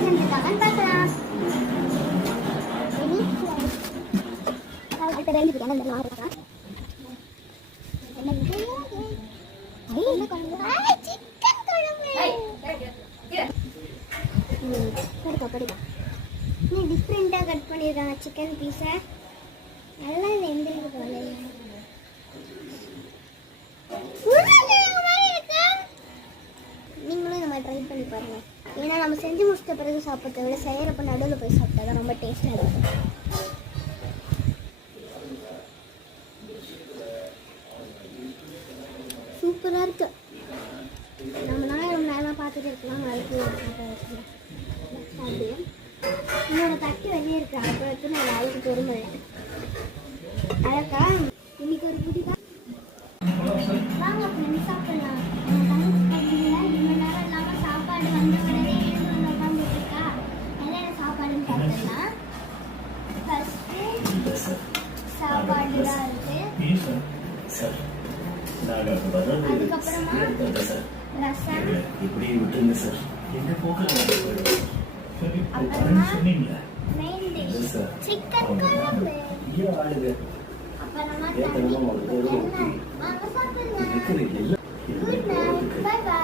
யார் செஞ்சிருக்காங்கன்னு பார்க்கலாம். அடுத்த 2 பிரியாணி இந்த மாதிரி இருக்கா. என்ன குழம்பு? சிக்கன் குழம்பு. கடிப்பா. நீ டிஃப்ரெண்ட்டாக கட் பண்ணியிருக்காங்க சிக்கன் பீஸை. நல்லா வெந்திருக்கு போல. நீங்களும் இந்த மாதிரி ட்ரை பண்ணி பாருங்க. ஏன்னா நம்ம செஞ்சு முடிச்சிட்ட பிறகு சாப்பிட்றத விட செய்யறப்ப நடுவில் போய் சாப்பிட்டா தான் ரொம்ப டேஸ்டாக இருக்கும். சூப்பராக இருக்கு. ரொம்ப நேரமாக பார்த்துட்டு இருக்கலாம். அதுக்கு அப்படியே என்னோட தட்டு வெளியே இருக்கு. அப்புறம் எடுத்து நான் வேலைக்கு பொறுமை அழகா இன்னைக்கு ஒரு புதிதாக வாங்க ஃப்ரெண்ட்ஸ் சாப்பிடலாம். இவ்வளோ நேரம் இல்லாமல் சாப்பாடு வந்த உடனே எழுந்து வந்து உட்காந்துருக்கா. என்னென்ன சாப்பாடுன்னு பார்த்துக்கலாம். ஃபர்ஸ்ட்டு சாப்பாடு தான் இருக்கு. அதுக்கப்புறமா ரசம், அப்புறமா மெயின் டிஷ் சிக்கன் குழம்பு, அப்புறமா தண்ணி. வாங்க சாப்பிடுங்க. Good night, bye by.